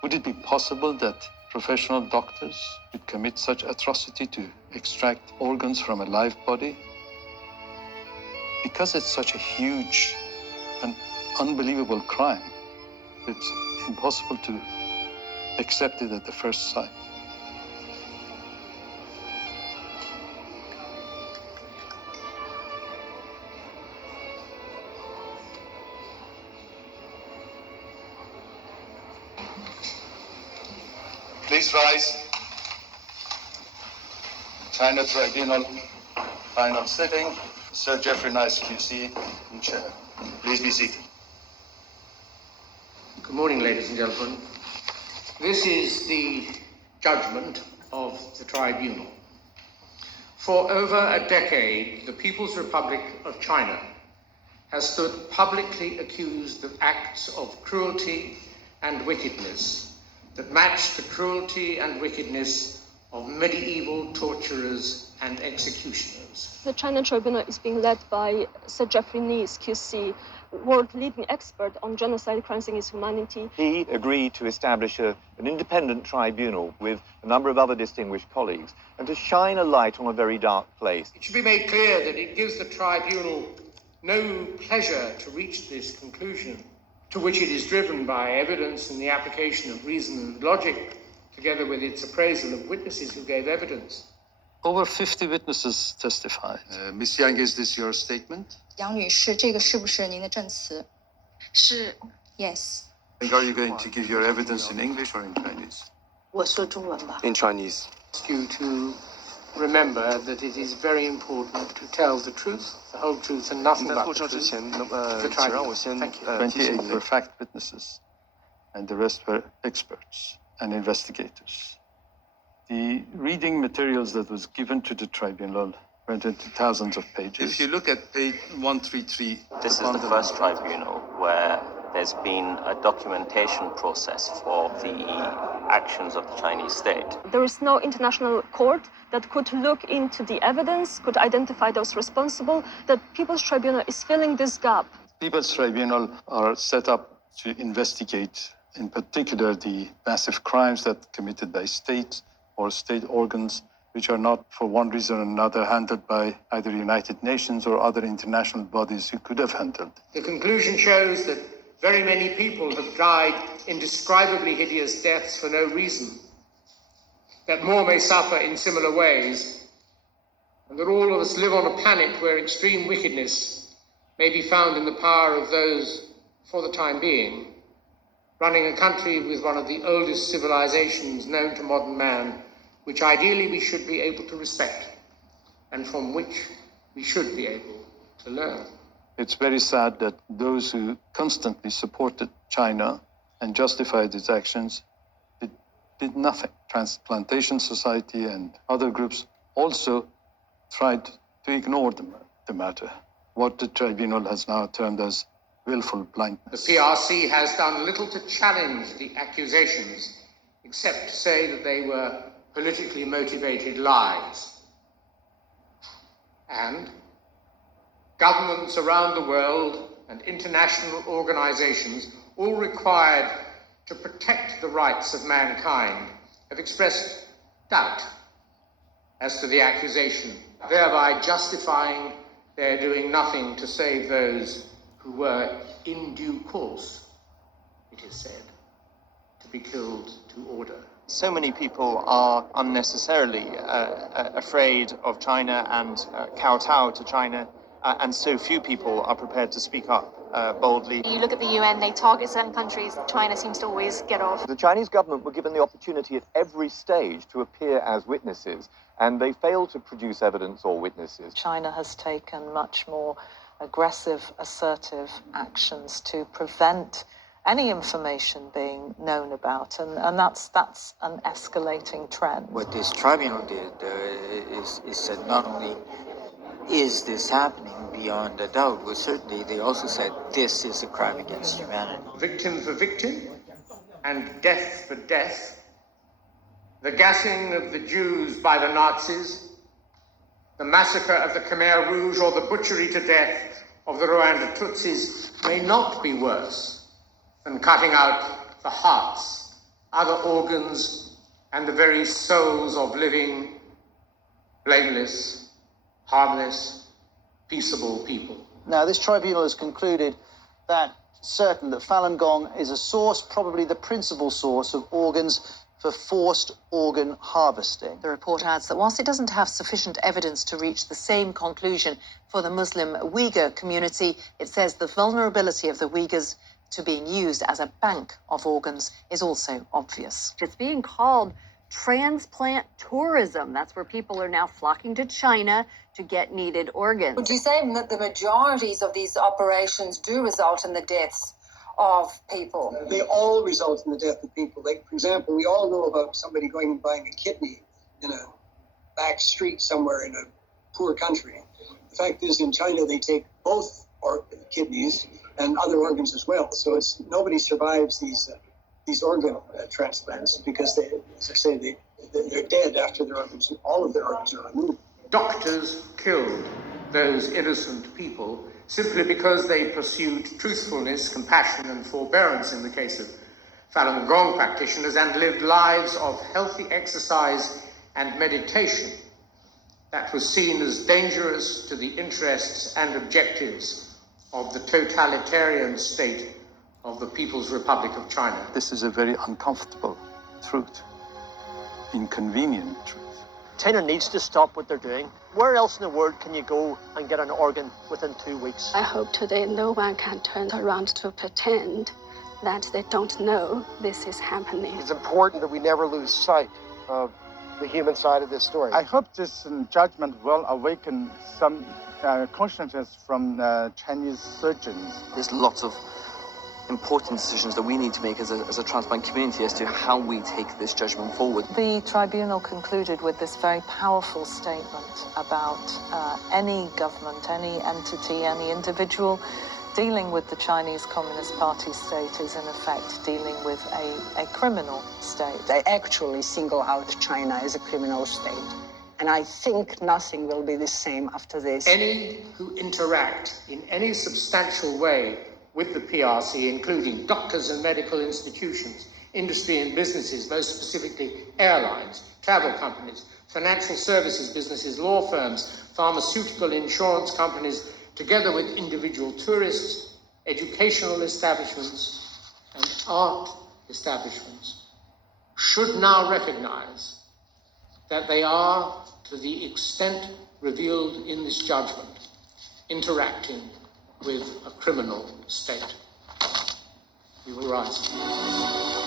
Would it be possible that professional doctors could commit such atrocity to extract organs from a live body? Because it's such a huge and unbelievable crime, it's impossible to accept it at the first sight. Please rise. China Tribunal, final sitting. Sir Jeffrey Nice, QC, in chair. Please be seated. Good morning, ladies and gentlemen. This is the judgment of the tribunal. For over a decade, the People's Republic of China has stood publicly accused of acts of cruelty and wickedness that match the cruelty and wickedness of medieval torturers and executioners. The China Tribunal is being led by Sir Jeffrey Nice, QC, world-leading expert on genocide, crimes against humanity. He agreed to establish an independent tribunal with a number of other distinguished colleagues and to shine a light on a very dark place. It should be made clear that it gives the tribunal no pleasure to reach this conclusion, to which it is driven by evidence and the application of reason and logic, together with its appraisal of witnesses who gave evidence. Over 50 witnesses testified. Ms. Yang, is this your statement? 杨女士，这个是不是您的证词？是， Yes. Are you going to give your evidence in English or in Chinese? 我说中文吧。 In Chinese. Ask you to remember that it is very important to tell the truth, the whole truth, and nothing 在 but 作 the 证之 truth. 前， The 请让我先 Thank you. 提醒 28 您 were fact witnesses, and the rest were experts and investigators. The reading materials that was given to the tribunal went into thousands of pages. If you look at page 133, This is the first tribunal where there's been a documentation process for the actions of the Chinese state. There is no international court that could look into the evidence, could identify those responsible. The People's Tribunal is filling this gap. People's Tribunal are set up to investigate, in particular, the massive crimes that committed by states or state organs, which are not, for one reason or another, handled by either United Nations or other international bodies who could have handled. The conclusion shows that very many people have died indescribably hideous deaths for no reason, that more may suffer in similar ways, and that all of us live on a planet where extreme wickedness may be found in the power of those, for the time being, running a country with one of the oldest civilizations known to modern man, which ideally we should be able to respect, and from which we should be able to learn. It's very sad that those who constantly supported China and justified its actions did nothing. Transplantation Society and other groups also tried to ignore the matter, what the tribunal has now termed as willful blindness. The PRC has done little to challenge the accusations, except to say that they were politically motivated lies. And governments around the world and international organizations, all required to protect the rights of mankind, have expressed doubt as to the accusation, thereby justifying their doing nothing to save those who were in due course, it is said, to be killed to order. So many people are unnecessarily afraid of China and kowtow to China, and so few people are prepared to speak up boldly. You look at the UN, they target certain countries. China seems to always get off. The Chinese government were given the opportunity at every stage to appear as witnesses, and they failed to produce evidence or witnesses. China has taken much more aggressive, assertive actions to prevent any information being known about, and that's an escalating trend. What this tribunal did is that not only is this happening beyond a doubt, but certainly they also said this is a crime against humanity. Victim for victim and death for death, the gassing of the Jews by the Nazis, the massacre of the Khmer Rouge, or the butchery to death of the Rwanda Tutsis may not be worse than cutting out the hearts other organs, and the very souls of living, blameless, harmless, peaceable people. Now, this tribunal has concluded that Falungong is a source, probably the principal source, of organs for forced organ harvesting. The report adds that whilst it doesn't have sufficient evidence to reach the same conclusion for the Muslim Uyghur community, it says the vulnerability of the Uyghurs to being used as a bank of organs is also obvious. It's being called transplant tourism. That's where people are now flocking to China to get needed organs. Would you say that the majorities of these operations do result in the deaths of people? They all result in the death of people. Like, for example, we all know about somebody going and buying a kidney in a back street somewhere in a poor country. The fact is, in China, they take both kidneys and other organs as well. So nobody survives these organ transplants because they, as I say, they're dead after all of their organs are removed. Doctors killed those innocent people simply because they pursued truthfulness, compassion, and forbearance in the case of Falungong practitioners, and lived lives of healthy exercise and meditation that was seen as dangerous to the interests and objectives of the totalitarian state of the People's Republic of China. This is a very uncomfortable truth, inconvenient truth. China needs to stop what they're doing. Where else in the world can you go and get an organ within 2 weeks? I hope today no one can turn around to pretend that they don't know this is happening. It's important that we never lose sight of the human side of this story. I hope this judgment will awaken some consciousness from Chinese surgeons. There's lots of important decisions that we need to make as a transplant community as to how we take this judgment forward. The tribunal concluded with this very powerful statement about any government, any entity, any individual dealing with the Chinese Communist Party state is in effect dealing with a criminal state. They actually single out China as a criminal state. And I think nothing will be the same after this. Any who interact in any substantial way with the PRC, including doctors and medical institutions, industry and businesses, most specifically airlines, travel companies, financial services businesses, law firms, pharmaceutical insurance companies, together with individual tourists, educational establishments, and art establishments, should now recognize that they are, to the extent revealed in this judgment, interacting with a criminal state. We will rise.